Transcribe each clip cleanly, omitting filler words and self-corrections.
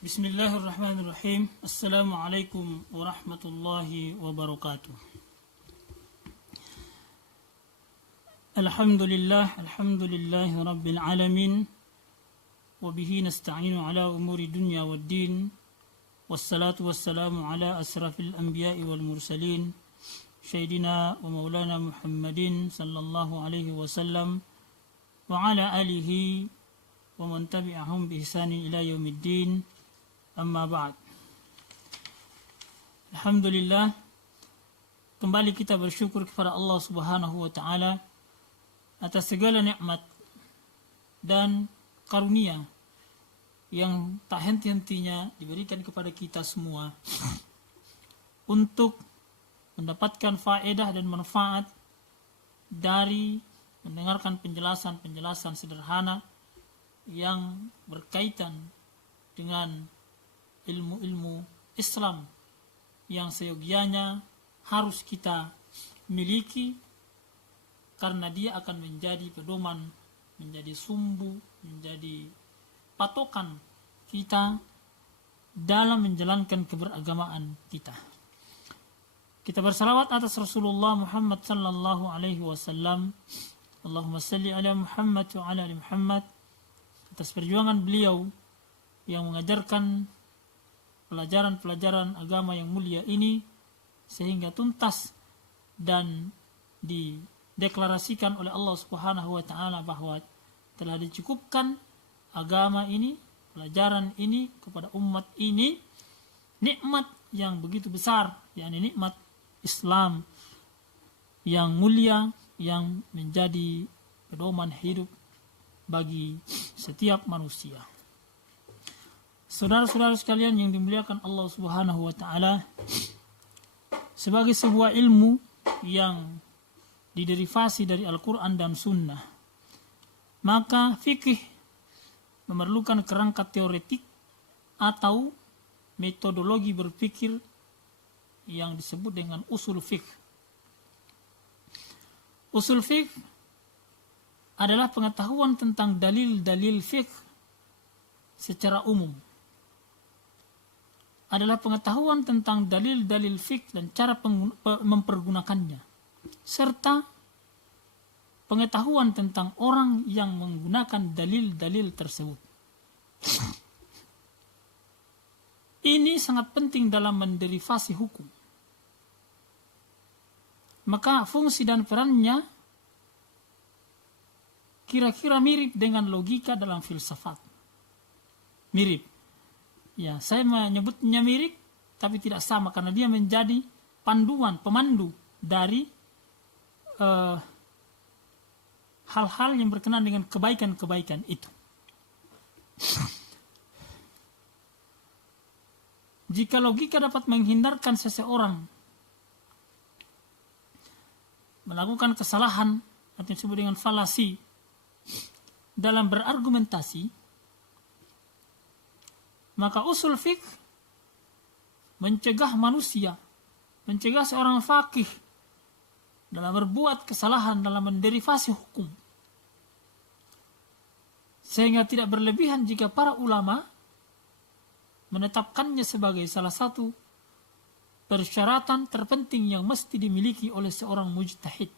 Bismillahirrahmanirrahim. Assalamualaikum warahmatullahi wabarakatuh. Alhamdulillahi rabbil alamin. Wabihi nasta'inu ala umuri dunya waddin. Wassalatu wassalamu ala asrafil anbiya'i wal mursalin. Sayyidina wa maulana Muhammadin sallallahu alaihi wasallam. Wa ala alihi wa man tabi'ahum bi ihsanin ila yaumiddin. Amma ba'd. Alhamdulillah, kembali kita bersyukur kepada Allah Subhanahu wa taala atas segala nikmat dan karunia yang tak henti-hentinya diberikan kepada kita semua untuk mendapatkan faedah dan manfaat dari mendengarkan penjelasan-penjelasan sederhana yang berkaitan dengan ilmu-ilmu Islam yang seyogianya harus kita miliki, karena dia akan menjadi pedoman, menjadi sumbu, menjadi patokan kita dalam menjalankan keberagamaan kita. Kita bersalawat atas Rasulullah Muhammad sallallahu alaihi wasallam. Allahumma salli ala Muhammad wa ala ali Muhammad, atas perjuangan beliau yang mengajarkan pelajaran-pelajaran agama yang mulia ini sehingga tuntas dan dideklarasikan oleh Allah Subhanahu wa taala bahwa telah dicukupkan agama ini, pelajaran ini kepada umat ini, nikmat yang begitu besar, yakni nikmat Islam yang mulia yang menjadi pedoman hidup bagi setiap manusia. Saudara-saudara sekalian yang dimuliakan Allah Subhanahu wa taala, sebagai sebuah ilmu yang diderivasi dari Al-Qur'an dan Sunnah, maka fikih memerlukan kerangka teoretik atau metodologi berpikir yang disebut dengan usul fiqh. Usul fiqh adalah pengetahuan tentang dalil-dalil fiqh secara umum. Adalah pengetahuan tentang dalil-dalil fiqh dan cara mempergunakannya, serta pengetahuan tentang orang yang menggunakan dalil-dalil tersebut. Ini sangat penting dalam menderivasi hukum. Maka fungsi dan perannya kira-kira mirip dengan logika dalam filsafat. Mirip. Ya, saya menyebutnya mirip, tapi tidak sama karena dia menjadi pemandu dari hal-hal yang berkenaan dengan kebaikan-kebaikan itu. Jika logika dapat menghindarkan seseorang melakukan kesalahan atau disebut dengan falasi dalam berargumentasi, maka usul fiqh mencegah manusia, mencegah seorang faqih dalam berbuat kesalahan dalam menderivasi hukum, sehingga tidak berlebihan jika para ulama menetapkannya sebagai salah satu persyaratan terpenting yang mesti dimiliki oleh seorang mujtahid.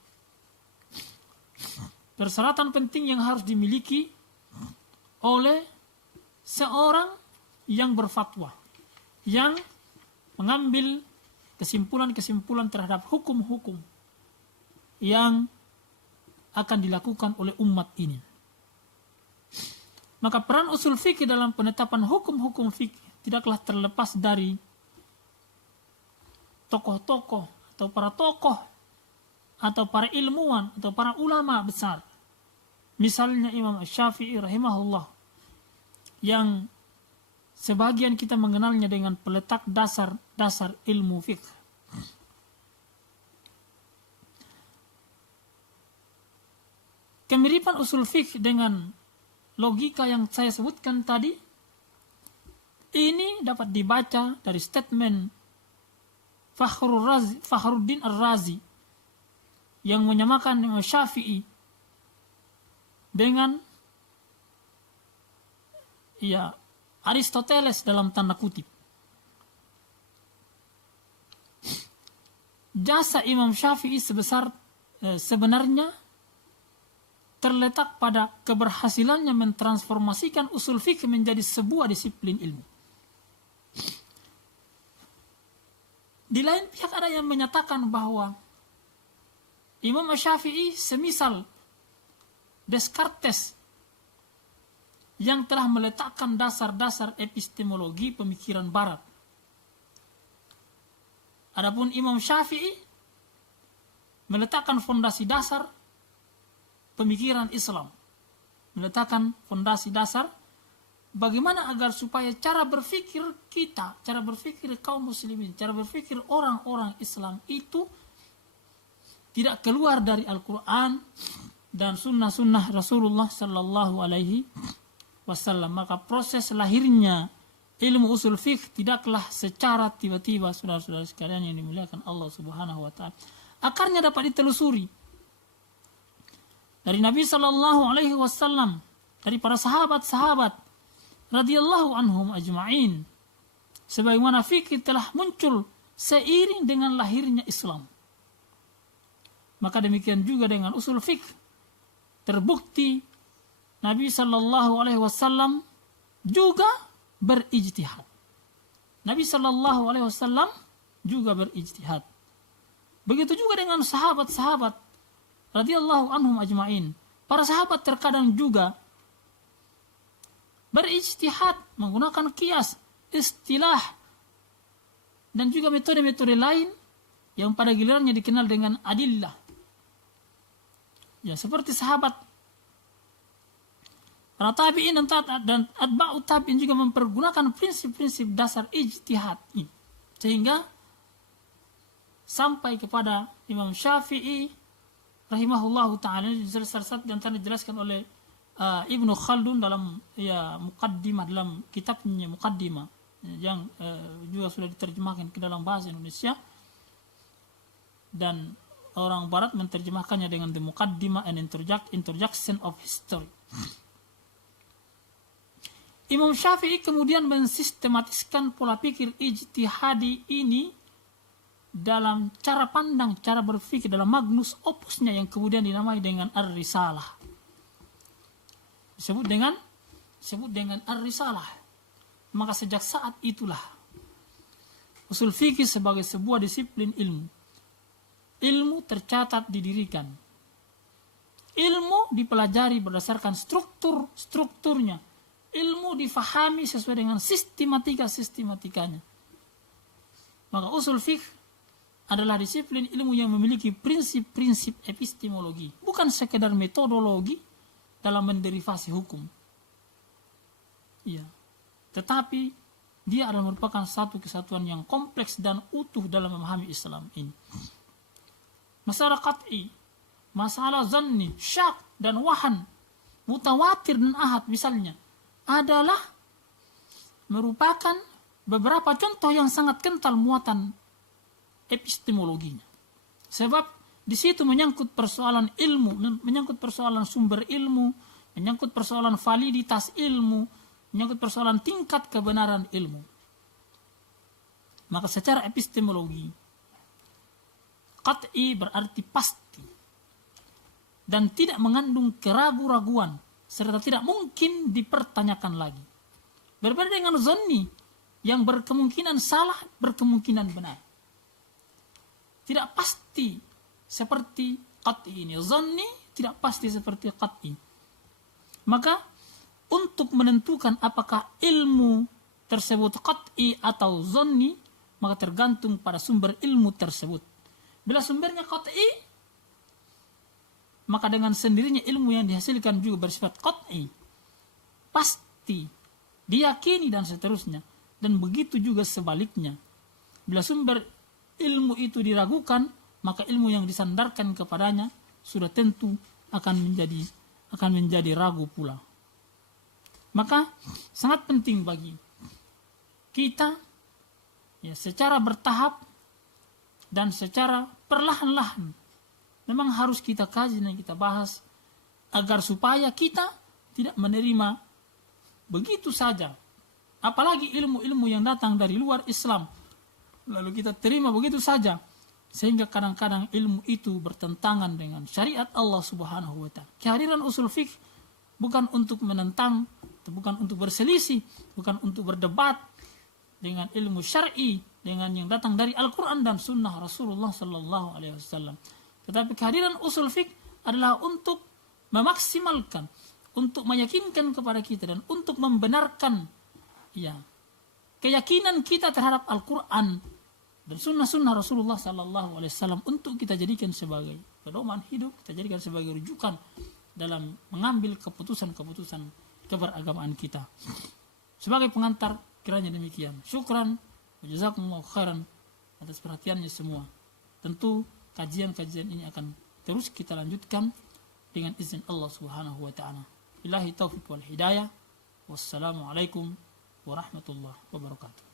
Persyaratan penting yang harus dimiliki oleh seorang yang berfatwa, yang mengambil kesimpulan-kesimpulan terhadap hukum-hukum yang akan dilakukan oleh umat ini. Maka peran usul fikih dalam penetapan hukum-hukum fikih tidaklah terlepas dari tokoh-tokoh atau para ilmuwan atau para ulama besar. Misalnya Imam Syafi'i rahimahullah, yang sebagian kita mengenalnya dengan peletak dasar ilmu fiqh. Kemiripan usul fiqh dengan logika yang saya sebutkan tadi, ini dapat dibaca dari statement Fakhruddin Ar-Razi yang menyamakan Imam Syafi'i dengan Aristoteles dalam tanda kutip. Jasa Imam Syafi'i sebenarnya terletak pada keberhasilannya mentransformasikan usul fikih menjadi sebuah disiplin ilmu. Di lain pihak ada yang menyatakan bahwa Imam Syafi'i semisal Descartes yang telah meletakkan dasar-dasar epistemologi pemikiran barat. Adapun Imam Syafi'i meletakkan fondasi dasar pemikiran Islam. Meletakkan fondasi dasar bagaimana agar supaya cara berpikir kita, cara berpikir kaum muslimin, cara berpikir orang-orang Islam itu tidak keluar dari Al-Quran dan sunnah-sunnah Rasulullah Sallallahu Alaihi Wasallam. Maka proses lahirnya ilmu usul fiqh tidaklah secara tiba-tiba, saudara-saudara sekalian yang dimuliakan Allah Subhanahu Wa Taala. Akarnya dapat ditelusuri dari Nabi Sallallahu Alaihi Wasallam, dari para sahabat-sahabat radhiyallahu anhum ajma'in, sebagaimana fikih telah muncul seiring dengan lahirnya Islam. Maka demikian juga dengan usul fikih, terbukti Nabi Sallallahu Alaihi Wasallam juga berijtihad. Nabi Sallallahu Alaihi Wasallam juga berijtihad. Begitu juga dengan sahabat-sahabat radhiyallahu anhum ajma'in. Para sahabat terkadang juga berijtihad menggunakan qiyas, istilah, dan juga metode-metode lain yang pada gilirannya dikenal dengan adillah. Ya, seperti sahabat, para tabi'in dan atba'u tabi'in juga mempergunakan prinsip-prinsip dasar ijtihad ini. Sehingga sampai kepada Imam Syafi'i rahimahullahu ta'ala, yang tadi dijelaskan oleh Ibnu Khaldun dalam muqaddimah, dalam kitabnya Muqaddimah yang juga sudah diterjemahkan ke dalam bahasa Indonesia, dan orang barat menerjemahkannya dengan The Muqaddimah and Introduction of History. Imam Syafi'i kemudian mensistematiskan pola pikir ijtihadi ini dalam cara pandang, cara berpikir, dalam magnus opusnya yang kemudian dinamai dengan Ar-Risalah. Disebut dengan Ar-Risalah. Maka sejak saat itulah usul fikih sebagai sebuah disiplin ilmu tercatat didirikan. Ilmu dipelajari berdasarkan strukturnya. Ilmu difahami sesuai dengan sistematikanya. Maka usul fikih adalah disiplin ilmu yang memiliki prinsip-prinsip epistemologi, bukan sekedar metodologi dalam menderivasi hukum. Ya. Tetapi dia adalah merupakan satu kesatuan yang kompleks dan utuh dalam memahami Islam ini. Masalah qat'i, masalah zanni, syak dan wahan, mutawatir dan ahad misalnya, adalah merupakan beberapa contoh yang sangat kental muatan epistemologinya. Sebab di situ menyangkut persoalan ilmu, menyangkut persoalan sumber ilmu, menyangkut persoalan validitas ilmu, menyangkut persoalan tingkat kebenaran ilmu. Maka secara epistemologi, qat'i berarti pasti dan tidak mengandung keraguan-raguan serta tidak mungkin dipertanyakan lagi. Berbeda dengan zanni yang berkemungkinan salah, berkemungkinan benar. Tidak pasti seperti qat'i ini. Zanni tidak pasti seperti qat'i. Maka untuk menentukan apakah ilmu tersebut qat'i atau zanni, maka tergantung pada sumber ilmu tersebut. Bila sumbernya qat'i, maka dengan sendirinya ilmu yang dihasilkan juga bersifat qat'i, pasti, diyakini dan seterusnya. Dan begitu juga sebaliknya. Bila sumber ilmu itu diragukan, maka ilmu yang disandarkan kepadanya sudah tentu akan menjadi ragu pula. Maka sangat penting bagi kita ya secara bertahap dan secara perlahan-lahan memang harus kita kaji dan kita bahas agar supaya kita tidak menerima begitu saja apalagi ilmu-ilmu yang datang dari luar Islam, lalu kita terima begitu saja, sehingga kadang-kadang ilmu itu bertentangan dengan syariat Allah Subhanahu wa Ta'ala. Kehadiran usul fikih bukan untuk menentang, bukan untuk berselisih, bukan untuk berdebat dengan ilmu syar'i, dengan yang datang dari Al-Quran dan Sunnah Rasulullah Sallallahu Alaihi Wasallam. Tetapi kehadiran usul fikih adalah untuk memaksimalkan, untuk meyakinkan kepada kita dan untuk membenarkan keyakinan kita terhadap Al-Quran dan sunnah-sunnah Rasulullah Sallallahu Alaihi Wasallam, untuk kita jadikan sebagai pedoman hidup, kita jadikan sebagai rujukan dalam mengambil keputusan-keputusan keberagamaan kita. Sebagai pengantar, kiranya demikian. Syukran, jazakumullahu khairan atas perhatiannya semua. Tentu kajian-kajian ini akan terus kita lanjutkan dengan izin Allah Subhanahu wa Ta'ala. Billahi taufiq wal hidayah. Wassalamualaikum warahmatullahi wabarakatuh.